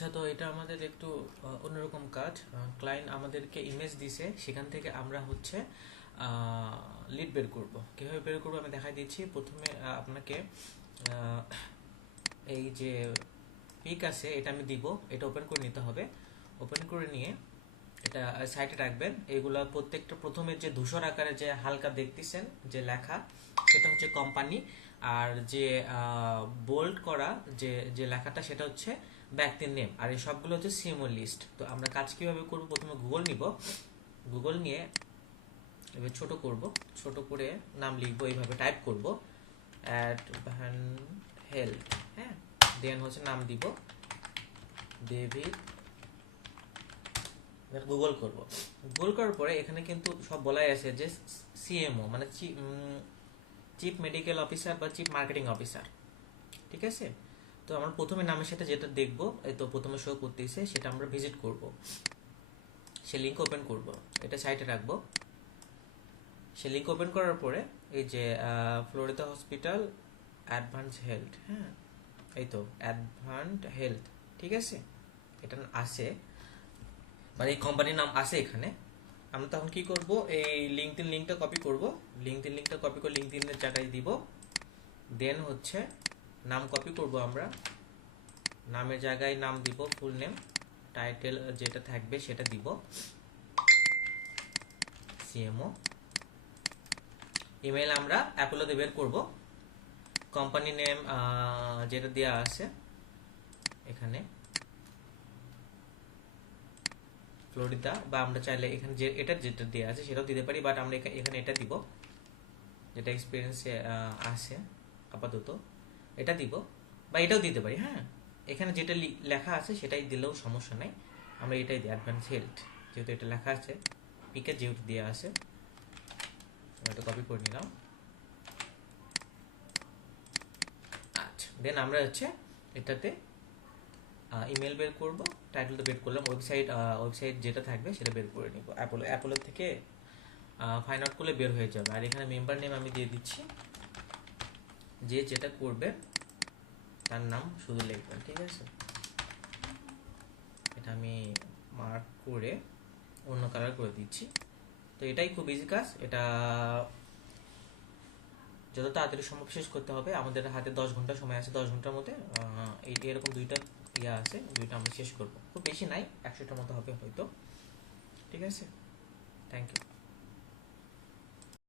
আচ্ছা, তো এটা আমাদের একটু অন্যরকম কাজ। ক্লায়েন্ট আমাদেরকে ইমেজ দিছে, সেখান থেকে আমরা হচ্ছে লিড বের করব। কীভাবে বের করবো আমি দেখাই দিচ্ছি। প্রথমে আপনাকে আহ, এই যে পিক আছে এটা আমি দিব, এটা ওপেন করে নিতে হবে। ওপেন করে নিয়ে এটা সাইডে রাখবেন। এগুলা প্রত্যেকটা প্রথমে যে ধূসর আকারে যে হালকা দেখতেছেন যে লেখা, সেটা হচ্ছে কোম্পানি। আর যে বোল্ড করা যে যে লেখাটা, সেটা হচ্ছে ব্যক্তির নেম। আর এই সবগুলো হচ্ছে সিএমও লিস্ট। তো আমরা কাজ কিভাবে করব, প্রথমে গুগল নিব। গুগল নিয়ে এবার ছোট করব, ছোট করে নাম লিখবো, এইভাবে টাইপ করব অ্যাডভান হেলথ। হ্যাঁ, দেন হচ্ছে নাম দিব ডেভিড। গুগল করব। গুগল করার পরে এখানে কিন্তু সব বলাই আছে যে সিএমও মানে চিফ মেডিকেল অফিসার বা চিফ মার্কেটিং অফিসার। ঠিক আছে, তো আমরা প্রথমে নামের সাথে যেটা দেখবো, এই তো প্রথমে শো করতেছে, সেটা আমরা ভিজিট করব। সে লিঙ্ক ওপেন করব, এটা সাইটে রাখবো। সে লিঙ্ক ওপেন করার পরে এই যে ফ্লোরিডা হসপিটাল অ্যাডভান্স হেলথ, হ্যাঁ এই তো অ্যাডভান্স হেলথ, ঠিক আছে, এটা আছে, মানে এই কোম্পানির নাম আছে এখানে। আমরা তখন কি করব, এই লিঙ্কটা কপি করব। লিঙ্কটা কপি করে লিঙ্কডিনের জায়গায় দিব। দেন হচ্ছে নাম কপি করব আমরা, নামের জায়গায় নাম দিব ফুল নেম, টাইটেল যেটা থাকবে সেটা দিব সিএমও। ইমেল আমরা অ্যাপোলোতে বের করব। কোম্পানি নেম যেটা দেওয়া আছে এখানে ফ্লোরিডা, বা আমরা চাইলে এখানে যে এটা যেটা দেওয়া আছে সেটাও দিতে পারি, বাট আমরা এখানে এটা দিব যেটা এক্সপিরিয়েন্সে আছে আপাতত, এটা দিব, বা এটাও দিতে পারি। হ্যাঁ, এখানে যেটা লেখা আছে সেটাই দিলেও সমস্যা নাই। আমরা এটাই দিই অ্যাডভান্স হেলথ, যেহেতু এটা লেখা আছে, পিকে যেহেতু দেওয়া আছে। এটা কপি করে নিলাম। আচ্ছা, দেন আমরা হচ্ছে এটাতে ইমেল বের করব, টাইটেলটা বের করলাম, ওয়েবসাইট যেটা থাকবে সেটা বের করে নিব। অ্যাপোলো থেকে ফাইন্ড আউট করলে বের হয়ে যাবে। আর এখানে মেম্বার নেম আমি দিয়ে দিচ্ছি, যে যেটা করবে তার নাম শুধু লিখবেন, ঠিক আছে। এটা আমি মার্ক করে অন্য কালার করে দিচ্ছি। তো এটাই খুব ইজি কাজ। এটা যত তাড়াতাড়ি সম্ভব শেষ করতে হবে। আমাদের হাতে 10 ঘন্টা সময় আছে। 10 ঘন্টার মধ্যে এরকম দুইটা ইয়া আছে, দুইটা আমরা শেষ করব। খুব বেশি নাই, 100টার মতো হবে হয়তো। ঠিক আছে, থ্যাংক ইউ।